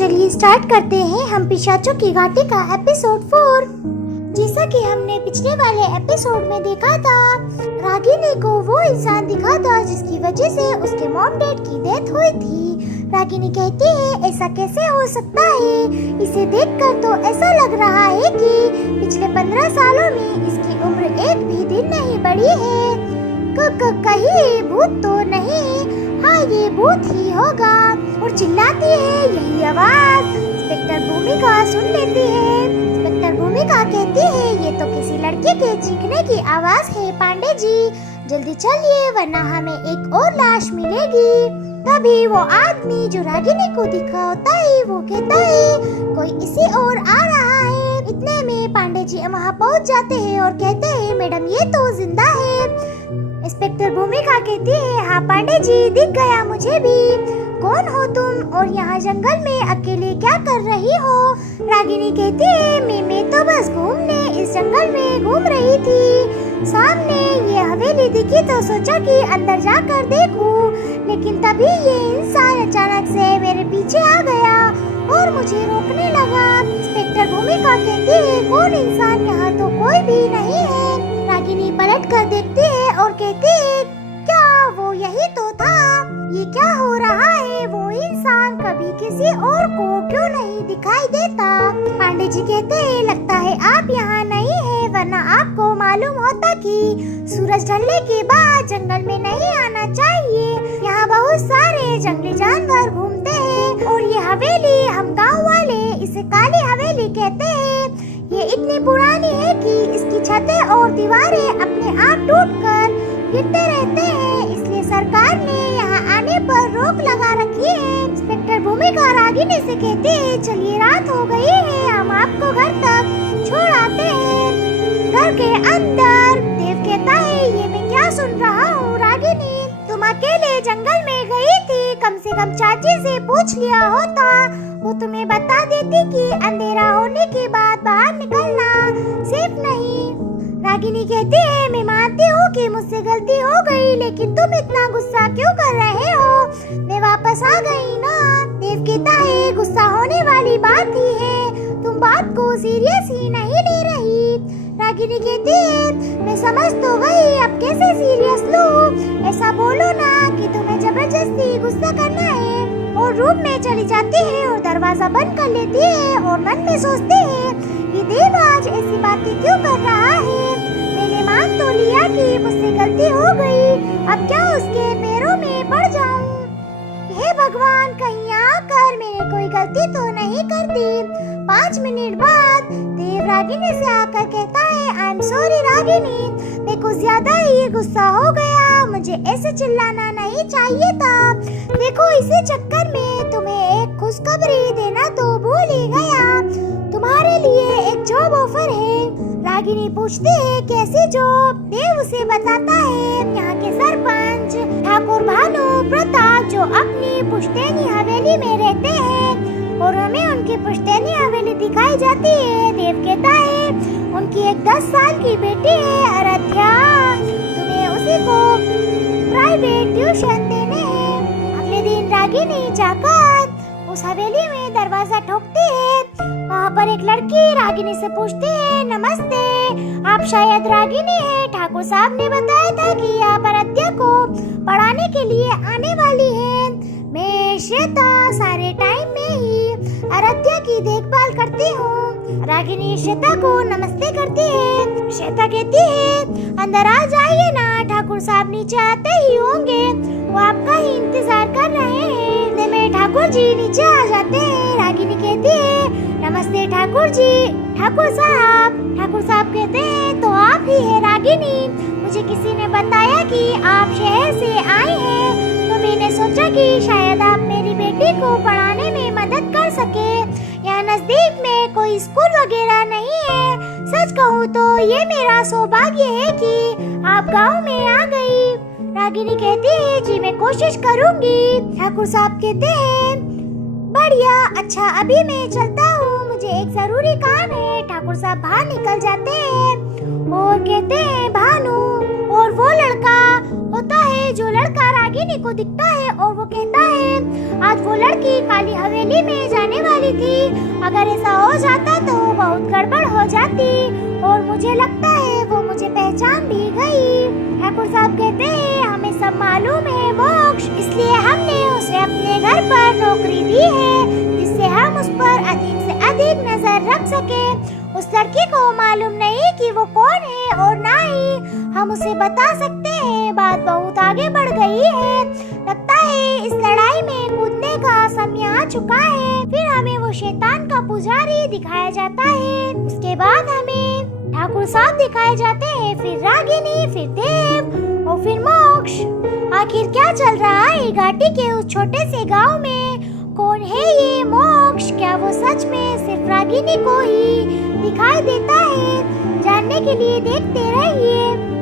चलिए स्टार्ट करते हैं हम पिशाचों की घाटी का एपिसोड 4। जैसा कि हमने पिछले वाले एपिसोड में देखा था, रागिनी को वो इंसान दिखा था जिसकी वजह से उसके मॉम डैड की डेथ हुई थी। रागिनी कहती है ऐसा कैसे हो सकता है, इसे देखकर तो ऐसा लग रहा है कि पिछले 15 सालों में इसकी उम्र एक भी दिन नहीं बढ़ी है। कहीं भूत तो नहीं? हाँ, ये भूत ही होगा। और चिल्लाती है यही आवाज इंस्पेक्टर भूमिका सुन लेती है। इंस्पेक्टर भूमिका कहती है ये तो किसी लड़के के चीखने की आवाज है पांडे जी, जल्दी चलिए वरना हमें एक और लाश मिलेगी। तभी वो आदमी जो रागिनी को दिखा होता है वो कहता है कोई इसी ओर आ रहा है। इतने में पांडे जी वहाँ पहुँच जाते हैं और कहते हैं मैडम ये तो जिंदा है। इंस्पेक्टर भूमिका कहती है हाँ पांडे जी, दिख गया मुझे भी। कौन हो तुम और यहाँ जंगल में अकेले क्या कर रही हो? रागिनी कहती है मैं तो बस घूमने इस जंगल में घूम रही थी। सामने ये हवेली दिखी तो सोचा कि अंदर जाकर देखूं, लेकिन तभी ये इंसान अचानक से मेरे पीछे आ गया और मुझे रोकने लगा। इंस्पेक्टर भूमिका कहती है कौन इंसान? यहाँ तो कोई भी नहीं है। रागिनी पलट कर देखती है और कहती है क्या वो यही तो था? ये क्या हो रहा है? वो इंसान कभी किसी और को क्यों नहीं दिखाई देता? पांडे जी कहते हैं लगता है आप यहाँ नहीं है, वरना आपको मालूम होता कि सूरज ढलने के बाद जंगल में नहीं आना चाहिए। यहाँ बहुत सारे जंगली जानवर घूमते हैं और ये हवेली हम गाँव वाले इसे काली हवेली कहते हैं। ये इतनी पुरानी है कि इसकी छतें और दीवारें अपने आप टूटकर गिरते रहते हैं, इसलिए सरकार ने यहाँ आने पर रोक लगा रखी है। इंस्पेक्टर भूमिका रागिनी से कहती है चलिए रात हो गई है, हम आपको घर तक छोड़ आते हैं। घर के अंदर देव कहता है ये मैं क्या सुन रहा हूँ? रागिनी तुम अकेले जंगल में गई थी, कम से कम चाची से पूछ लिया होता, वो तुम्हें बता देती कि अंधेरा होने के बाद बाहर निकलना सेफ नहीं। रागिनी कहती है मैं मानती हूँ कि मुझसे गलती हो गई, लेकिन तुम इतना गुस्सा क्यों कर रहे हो? मैं वापस आ गई ना। देव कहता है गुस्सा होने वाली बात ही है, तुम बात को सीरियस ही नहीं ले रही। रागिनी कहती है मैं समझ तो गई, अब कैसे सीरियस लूं? ऐसा बोलो ना कि तुम्हें जबरदस्ती गुस्सा करना है। और रूम में चली जाती है और दरवाजा बंद कर लेती है और मन में सोचती है ये देव आज ऐसी बातें क्यों कर रहा है? मैंने मान तो लिया कि मुझसे गलती हो गई, अब क्या उसके पैरों में पड़ जाऊं? हे भगवान, कहीं आकर मैंने कोई गलती तो नहीं कर दी। 5 मिनट बाद देव रागिनी से आकर कहता है आई एम सॉरी रागिनी, मैं कुछ ज्यादा ही गुस्सा हो गया, मुझे ऐसे चिल्लाना नहीं चाहिए था। देखो इसी चक्कर में तुम्हें एक खुशखबरी देना तो भूल ही गया, तुम्हारे लिए एक जॉब ऑफर है। रागिनी पूछती है कैसी जॉब? देव उसे बताता है यहाँ के सरपंच ठाकुर भानु प्रताप जो अपनी पुश्तैनी हवेली में रहते हैं और हमें उनकी पुश्तैनी हवेली दिखाई जाती है। देव कहता है उनकी एक 10 साल की बेटी है आराध्या, तुम्हें उसी को प्राइवेट ट्यूशन देने हैं। अगले दिन रागिनी जाकर उस हवेली में दरवाजा ठोकती है। वहाँ पर एक लड़की रागिनी से पूछती है नमस्ते, आप शायद रागिनी है? ठाकुर साहब ने बताया था कि आप आराध्या को पढ़ाने के लिए आने वाली है। मैं श्वेता सारे टाइम में ही आराध्या की देखभाल करती हूँ। रागिनी श्वेता को नमस्ते करती है। श्वेता कहती है अंदर आ जाइए ना, ठाकुर साहब नीचे आते ही होंगे, वो आपका ही इंतजार कर रहे हैं। में ठाकुर जी नीचे आ जाते हैं। रागिनी कहती है नमस्ते ठाकुर जी। ठाकुर साहब कहते हैं तो आप ही है रागिनी, मुझे किसी ने बताया कि आप शहर से आई हैं, तो मैंने सोचा कि शायद आप मेरी बेटी को पढ़ाने में मदद कर सके। यहाँ नजदीक में कोई स्कूल वगैरह नहीं है। सच कहूँ तो ये मेरा सौभाग्य है कि आप गाँव में आ गई। रागिनी कहती है जी मैं कोशिश करूंगी। ठाकुर साहब कहते हैं बढ़िया, अच्छा अभी मैं चलता हूँ, मुझे एक जरूरी काम है। ठाकुर साहब बाहर निकल जाते हैं और कहते हैं भानु, और वो लड़का होता है जो लड़का रागिनी को दिखता है और वो कहता है आज वो लड़की काली हवेली में जाने वाली रही थी। अगर ऐसा हो जाता तो बहुत गड़बड़ हो जाती और मुझे लगता है वो मुझे पहचान भी गई। ठाकुर साहब कहते हैं हमें सब मालूम है मोक्ष, इसलिए हमने उसे अपने घर पर नौकरी दी है जिससे हम उस पर अधिक से अधिक नजर रख सके। उस लड़की को मालूम नहीं कि वो कौन है और ना ही हम उसे बता सकते हैं। बात बहुत आगे बढ़ गई है, लगता है इस लड़ाई में कूदने का समय आ चुका है। फिर हमें वो शैतान का पुजारी दिखाया जाता है, उसके बाद हमें ठाकुर साहब दिखाए जाते हैं, फिर रागिनी, फिर देव और फिर मोक्ष। आखिर क्या चल रहा है घाटी के उस छोटे से गांव में? कौन है ये मोक्ष? क्या वो सच में सिर्फ रागिनी को ही दिखाई देता है? जानने के लिए देखते रहिए।